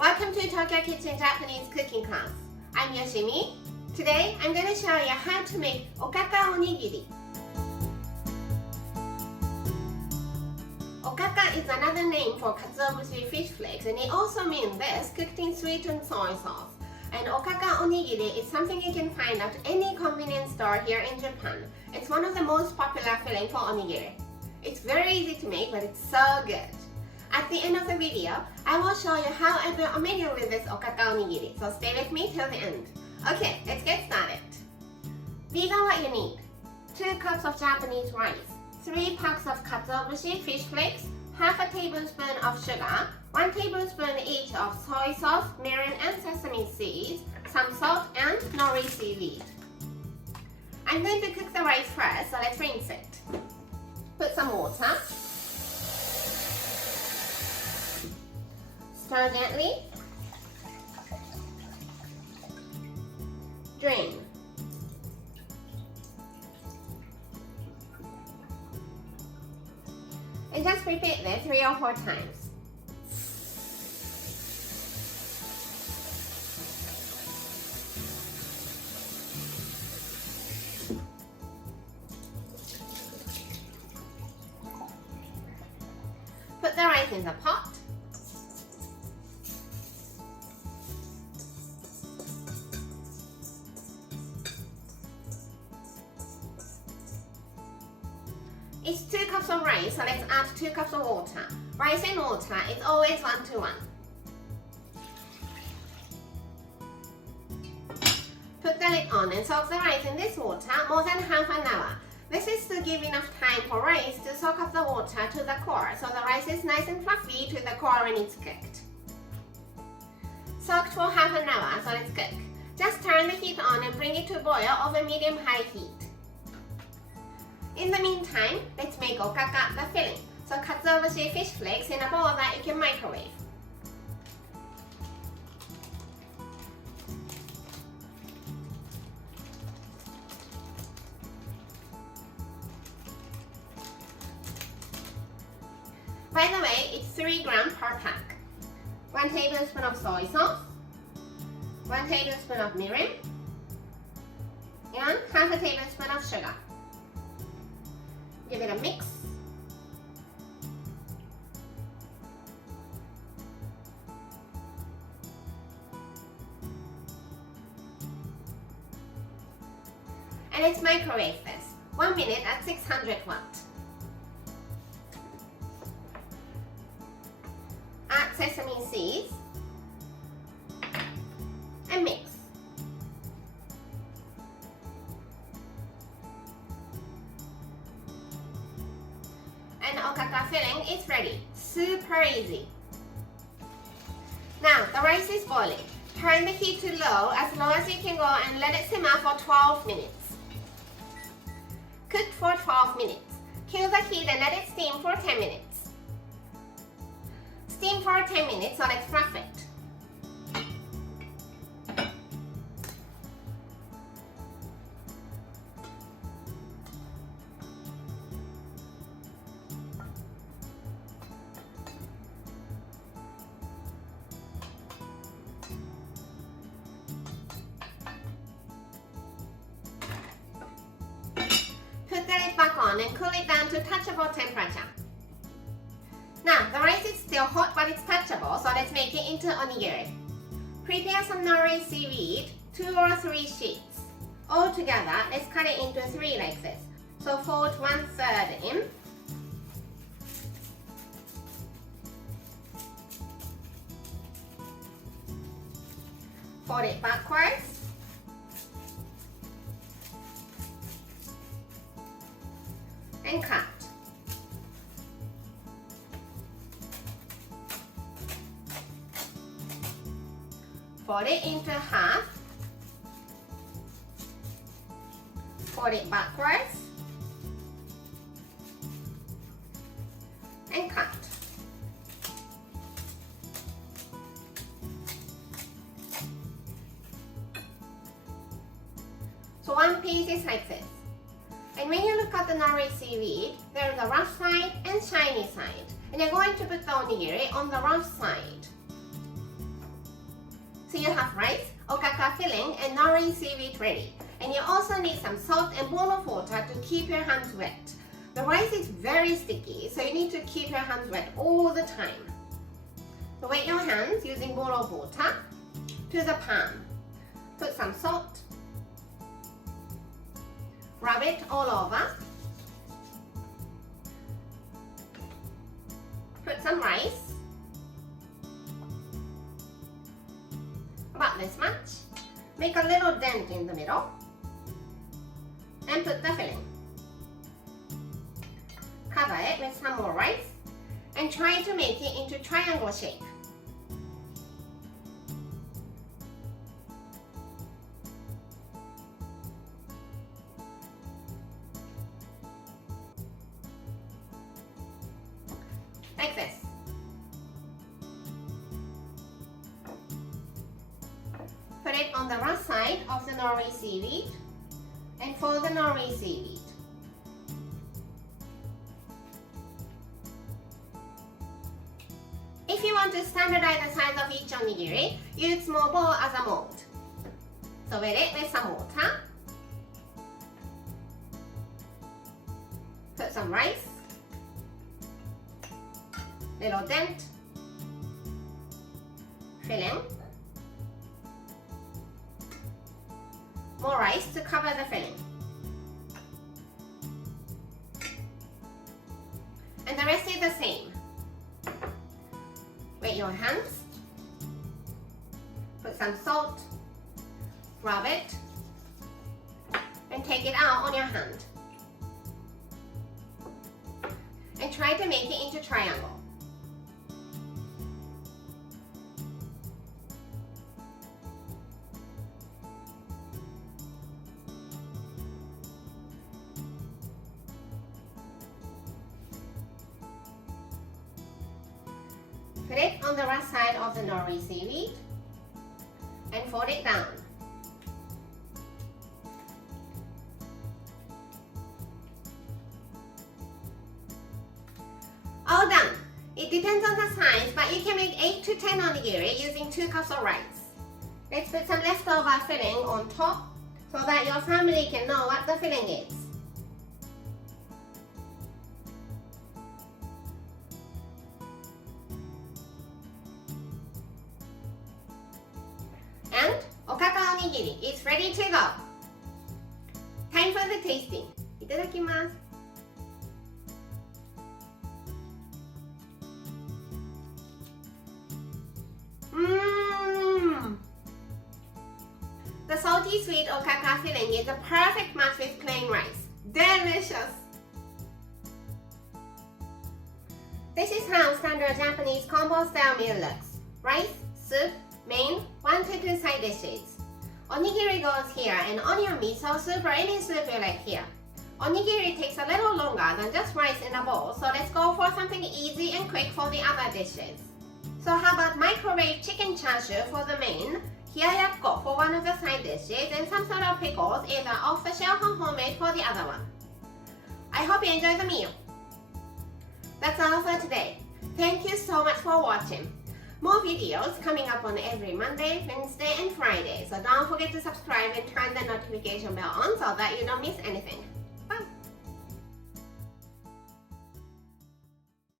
Welcome to Tokyo Kitchen Japanese cooking class. I'm Yoshimi. Today I'm going to show you how to make Okaka Onigiri. Okaka is another name for katsuobushi fish flakes, and it also means this cooked in sweetened soy sauce. And Okaka Onigiri is something you can find at any convenience store here in Japan. It's one of the most popular filling for onigiri. It's very easy to make, but it's so good. At the end of the video, I will show you how I built a menu with this Okaka Onigiri, so stay with me till the end. Okay, let's get started. These are what you need. 2 cups of Japanese rice, 3 packs of katsuobushi fish flakes, half a tablespoon of sugar, 1 tablespoon each of soy sauce, mirin and sesame seeds, some salt and nori seaweed. I'm going to cook the rice first, so let's rinse it. Put some water. Stir gently. Drain. And just repeat this 3 or 4 times. Put the rice in the pot. It's 2 cups of rice, so let's add 2 cups of water. Rice and water is always 1 to 1. Put the lid on and soak the rice in this water more than half an hour. This is to give enough time for rice to soak up the water to the core, so the rice is nice and fluffy to the core when it's cooked. Soaked for half an hour, so let's cook. Just turn the heat on and bring it to boil over medium-high heat. In the meantime, let's make okaka, the filling. So katsuobushi fish flakes in a bowl that you can microwave. By the way, it's 3 grams per pack. 1 tablespoon of soy sauce, 1 tablespoon of mirin, and half a tablespoon of sugar. Give it a mix. And let's microwave this. 1 minute at 600 watts. Add sesame seeds and mix. And the okaka filling is ready. Super easy. Now the rice is boiling. Turn the heat to low as you can go and let it simmer for 12 minutes. Cook for 12 minutes. Kill the heat and let it steam for 10 minutes. Steam for 10 minutes, so let's fluff it. Put the lid back on and cool it down to touchable temperature. Now, the rice is still hot, but it's touchable, so let's make it into onigiri. Prepare some nori seaweed, 2 or 3 sheets. All together, let's cut it into 3 like this. So fold 1/3 in. Fold it backwards. And cut. Fold it into half. Fold it backwards. And cut. So one piece is like this. And when you look at the nori seaweed, there is a rough side and shiny side. And you're going to put the onigiri on the rough side. you have rice, okaka filling, and nori seaweed ready. And you also need some salt and bowl of water to keep your hands wet. The rice is very sticky, so you need to keep your hands wet all the time. So wet your hands using bowl of water to the pan. Put some salt. Rub it all over. Put some rice. About this much. Make a little dent in the middle. And put the filling. Cover it with some more rice and try to make it into triangle shape. Like this. Put it on the rough side of the nori seaweed and fold the nori seaweed. If you want to standardize the size of each onigiri, use small bowl as a mold. So wet it with some water. Put some rice. Little dent. Filling. More rice to cover the filling. And the rest is the same. Wet your hands. Put some salt. Rub it. And take it out on your hand. And try to make it into triangle. Put it on the rough side of the nori seaweed and fold it down. All done! It depends on the size, but you can make 8 to 10 onigiri using 2 cups of rice. Let's put some leftover filling on top so that your family can know what the filling is. And Okaka Onigiri is ready to go. Time for the tasting. いただきます。The salty sweet okaka filling is a perfect match with plain rice. Delicious! This is how standard Japanese combo style meal looks. Rice, soup, main, 1 to 2 side dishes. Onigiri goes here and onion miso soup or any soup you like here. Onigiri takes a little longer than just rice in a bowl, so let's go for something easy and quick for the other dishes. So how about microwave chicken chashu for the main, hiyayakko for one of the side dishes, and some sort of pickles either off the shelf or homemade for the other one. I hope you enjoy the meal. That's all for today. Thank you so much for watching. More videos coming up on every Monday, Wednesday, and Friday, so don't forget to subscribe and turn the notification bell on so that you don't miss anything.